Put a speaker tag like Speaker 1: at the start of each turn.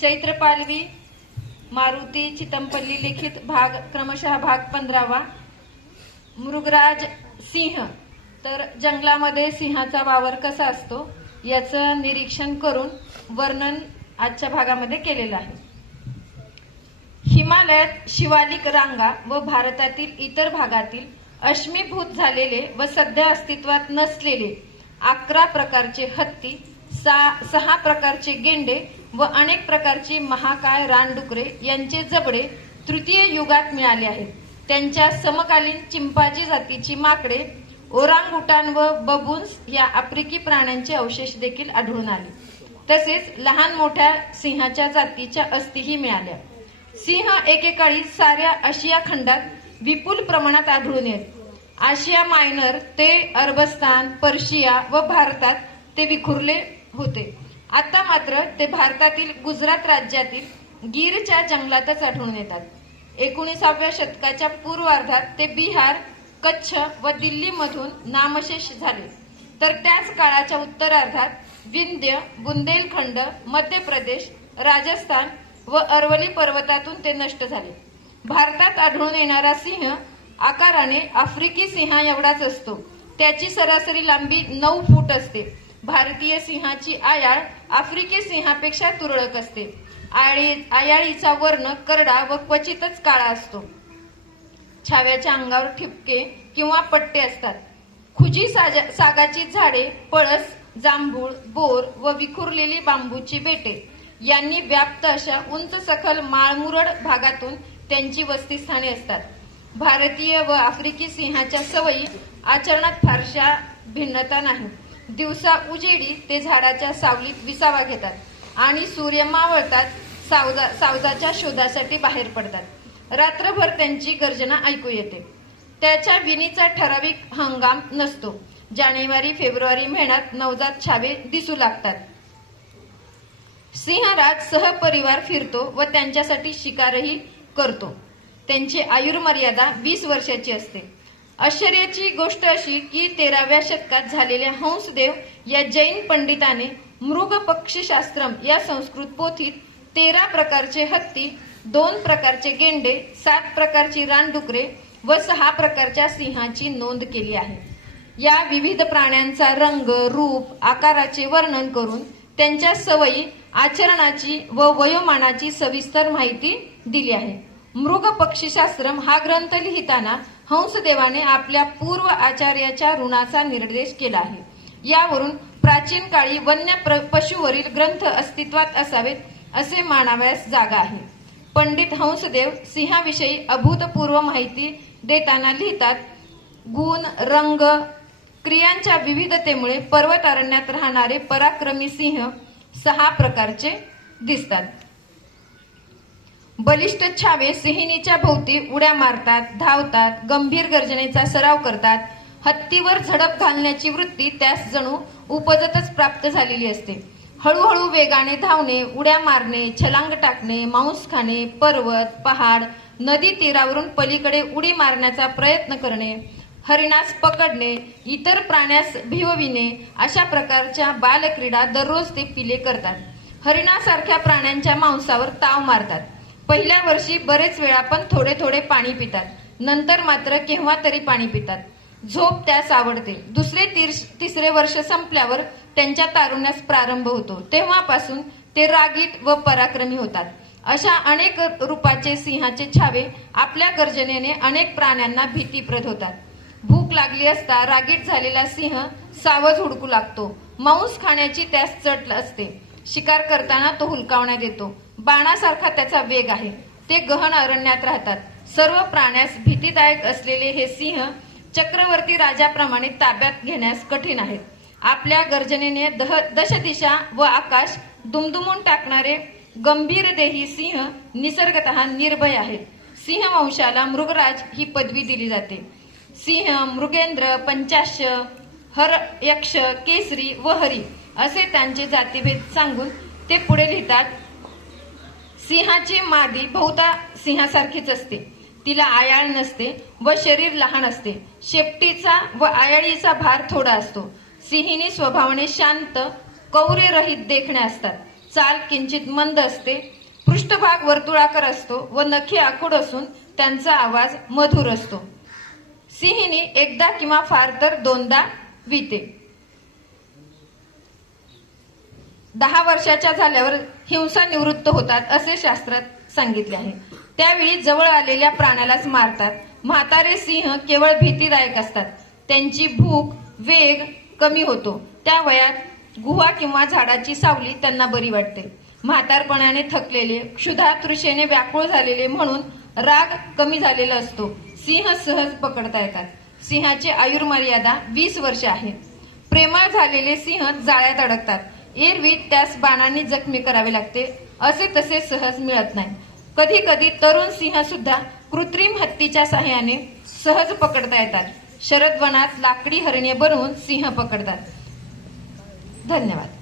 Speaker 1: चैत्र पालवी मारुती चितमपल्ली लिखित भाग क्रमशः भाग पंधरावा. मृगराज सिंह. तर जंगलामध्ये सिंहाचा वावर कसा असतो याचं निरीक्षण करून वर्णन आजच्या भागामध्ये केलेलं आहे. हिमालयात शिवालिक रांगा व भारतातील इतर भागातील अश्मीभूत झालेले व सध्या अस्तित्वात नसलेले अकरा प्रकारचे हत्ती सा- सहा प्रकारचे गेंडे व अनेक प्रकारची महाकाय रानडुकरे यांचे जबडे तृतीय युगात मिळाले आहेत. त्यांच्या समकालीन चिंपाजी जातीची माकडे ओरांगुटान व बबून्स या आफ्रिकी प्राण्यांचे अवशेष देखील आढळून आले. तसेच लहान मोठ्या सिंहाच्या जातीच्या अस्थिही मिळाल्या. सिंह एकेकाळी साऱ्या आशिया खंडात विपुल प्रमाणात आढळून येत. आशिया मायनर ते अरबस्तान पर्शिया व भारतात ते विखुरले होते. आता मात्र ते भारतातील गुजरात राज्यातील गीरच्या जंगलातच आढळून येतात. एकोणीसाव्या शतकाच्या पूर्वार्धात ते बिहार कच्छ व दिल्लीमधून नामशेष झाले. तर त्याच काळाच्या उत्तरार्धात विंध्य बुंदेलखंड मध्य प्रदेश राजस्थान व अरवली पर्वतातून ते नष्ट झाले. भारतात आढळून येणारा सिंह आकाराने आफ्रिकी सिंहा एवढाच असतो. त्याची सरासरी लांबी नऊ फूट असते. भारतीय सिंहाची आयाळ आफ्रिकी सिंहापेक्षा तुरळक असते. आळी आयाळीचा वर्ण करडा व क्वचितच काळा असतो. छाव्याच्या अंगावर ठिपके किंवा पट्टे असतात. खुजी साजा- सागाची झाडे पळस जांभूळ बोर व विखुरलेली बांबूची बेटे. यांनी व्याप्त अशा उंच सखल माळमुरड भागातून त्यांची वस्तीस्थाने असतात. भारतीय व आफ्रिकी सिंहाच्या सवयी आचरणात फारशा भिन्नता नाही. दिवसा उजेडी ते झाडाच्या सावलीत विसावा घेतात आणि सूर्य मावळतात सावजा सावजाच्या शोधासाठी बाहेर पडतात. रात्रभर त्यांची गर्जना ऐकू येते. त्याच्या विणीचा ठराविक हंगाम नसतो. जानेवारी फेब्रुवारी महिन्यात नवजात छावे दिसू लागतात. सिंहराज सहपरिवार फिरतो व त्यांच्यासाठी शिकारही करतो. त्यांची आयुर्मर्यादा वीस वर्षाची असते. आश्चर्याची गोष्ट अशी की तेराव्या शतकात झालेल्या हंसदेव या जैन पंडिताने मृग पक्षीशास्त्रम या संस्कृत पोथीत तेरा प्रकारचे हत्ती दोन प्रकारचे गेंडे सात प्रकारची रानडुकरे व सहा प्रकारच्या सिंहाची नोंद केली आहे. या विविध प्राण्यांचा रंग रूप आकाराचे वर्णन करून त्यांच्या सवयी आचरणाची व वयोमानाची सविस्तर माहिती दिली आहे. मृग पक्षीशास्त्रम हा ग्रंथ लिहिताना हंसदेवाने आपल्या पूर्व आचार्याच्या ऋणाचा निर्देश केला आहे. यावरून प्राचीन काळी वन्य प्र- पशुवरील ग्रंथ अस्तित्वात असावेत असे मानावयास जागा आहे. पंडित हंसदेव सिंहाविषयी अभूतपूर्व माहिती देताना लिहितात गुण रंग क्रियांच्या विविधतेमुळे पर्वतारण्यात राहणारे पराक्रमी सिंह सहा प्रकारचे दिसतात. बलिष्ठ छावे सिंहिणीच्या भोवती उड्या मारतात धावतात गंभीर गर्जनेचा सराव करतात. हत्तीवर झडप घालण्याची वृत्ती त्यास जणू उपजतच प्राप्त झालेली असते. हळूहळू वेगाने धावणे उड्या मारणे छलांग टाकणे मांस खाणे पर्वत पहाड नदी तीरावरून पलीकडे उडी मारण्याचा प्रयत्न करणे हरिणास पकडणे इतर प्राण्यास भिवविणे अशा प्रकारच्या बालक्रीडा दररोज ते पिले करतात. हरिणासारख्या प्राण्यांच्या मांसावर ताव मारतात. पहिल्या वर्षी बरेच वेळा पण थोडे थोडे पाणी पितात. नंतर मात्र केव्हा तरी पाणी पितात. झोप त्यास आवडते. दुसरे तिसरे वर्ष संपल्यावर त्यांच्या तारुण्यास प्रारंभ होतो. तेव्हापासून ते रागीट व पराक्रमी होतात. अशा अनेक रूपाचे सिंहाचे छावे आपल्या गर्जनेने अनेक प्राण्यांना भीतीप्रद होतात. भूक लागली असता रागीट झालेला सिंह सावज हुडकू लागतो. मांस खाण्याची त्यास चट असते. शिकार करताना तो हुलकावण्यात येतो. बाणासारखा त्याचा वेग आहे. ते गहन अरण्यात राहतात. सर्व प्राण्यास भीतीदायक असलेले हे सिंह चक्रवर्ती राजाप्रमाणे ताब्यात घेण्यास कठीण आहेत. आपल्या गर्जनेने दह दशदिशा व आकाश दुमदुमून टाकणारे गंभीर देही सिंह निसर्गत निर्भय आहेत. सिंहवंशाला मृगराज ही पदवी दिली जाते. सिंह मृगेंद्र पंचाश्य हर यक्ष केसरी व हरी असे त्यांचे जातीभेद सांगून ते पुढे लिहितात सिंहाची मादी बहुता सिंहासारखीच असते. तिला आयाळ नसते व शरीर लहान असते. शेपटीचा व आयाळीचा भार थोडा असतो. सिंहिणी स्वभावाने शांत कौरेरहित देखणे असतात. चाल किंचित मंद असते. पृष्ठभाग वर्तुळाकार असतो व नखे आखूड असून त्यांचा आवाज मधुर असतो. सिंहिणी एकदा किंवा फार तर दोनदा विते. दहा वर्षाच्या झाल्यावर हिंसा निवृत्त होतात असे शास्त्रात सांगितले आहे. त्यावेळी जवळ आलेल्या प्राण्यालाच मारतात. म्हातारे सिंह केवळ भीतीदायक असतात. त्यांची भूक वेग कमी होतो. त्या वयात गुहा किंवा झाडाची सावली त्यांना बरी वाटते. म्हातारपणाने थकलेले क्षुधा तृषेने व्याकुळ झालेले म्हणून राग कमी झालेला असतो. सिंह सहज पकडता येतात. सिंहाची आयुर्मर्यादा वीस वर्ष आहे. प्रेमळ झालेले सिंह जाळ्यात अडकतात. एरवी त्यास बाणांनी जखमी करावे लागते. असे तसे सहज मिळत नाही. कधी कधी तरुण सिंह सुद्धा कृत्रिम हत्तीच्या सहाय्याने सहज पकडता येतात. शरद वनात लाकडी हरणे बनवून सिंह पकडतात. धन्यवाद.